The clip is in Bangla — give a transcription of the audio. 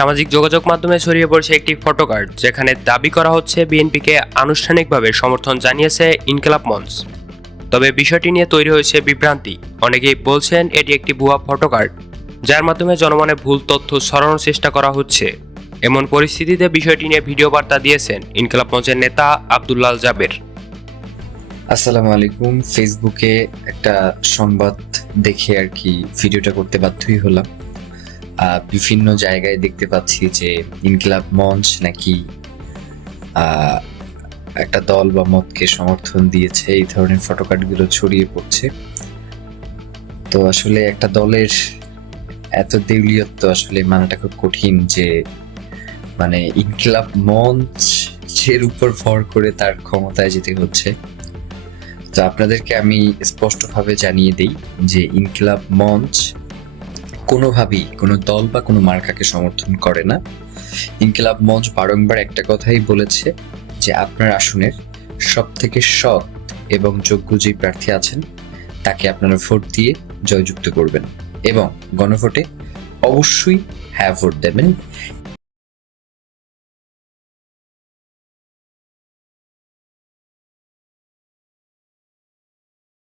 সামাজিক যোগাযোগ মাধ্যমে ছড়িয়ে পড়ছে একটি ফটোকার্ড যেখানে দাবি করা হচ্ছে বিএনপিকে আনুষ্ঠানিকভাবে সমর্থন জানিয়েছে ইনকিলাব মঞ্চ। তবে বিষয়টি নিয়ে তৈরি হয়েছে বিভ্রান্তি। অনেকেই বলছেন এটি একটি ভুয়া ফটোকার্ড যার মাধ্যমে জনমনে ভুল তথ্য ছড়ানোর চেষ্টা করা হচ্ছে। এমন পরিস্থিতিতে বিষয়টি নিয়ে ভিডিও বার্তা দিয়েছেন ইনকিলাব মঞ্চের নেতা আবদুল্লাল জাবের। আসসালামু আলাইকুম। ফেসবুকে একটা সংবাদ দেখে আর কি ভিডিওটা করতে বাধ্যই হলাম। বিভিন্ন জায়গায় দেখতে পাচ্ছি যে ইনকিলাব মঞ্চ নাকি একটা দল বা মতকে সমর্থন দিয়েছে, এই ধরনের ফটোকার্ডগুলো ছড়িয়ে পড়ছে। তো আসলে একটা দলের এত দেউলিয়ত্ব আসলে মানাটা খুব কঠিন যে মানে ইনকিলাব মঞ্চের উপর ভর করে তার ক্ষমতায় যেতে হচ্ছে। তো আপনাদেরকে আমি স্পষ্টভাবে জানিয়ে দিই যে ইনকিলাব মঞ্চ কোনোভাবেই কোনো দল বা কোনো মার্কাকে সমর্থন করে না। ইনকিলাব মঞ্চ বারংবার একটা কথাই বলেছে যে আপনার আসনের সব থেকে সৎ এবং যোগ্য যে প্রার্থী আছেন, তাকে আপনারা ভোট দিয়ে জয়যুক্ত করবেন এবং গণভোটে অবশ্যই হ্যাঁ ভোট দেবেন।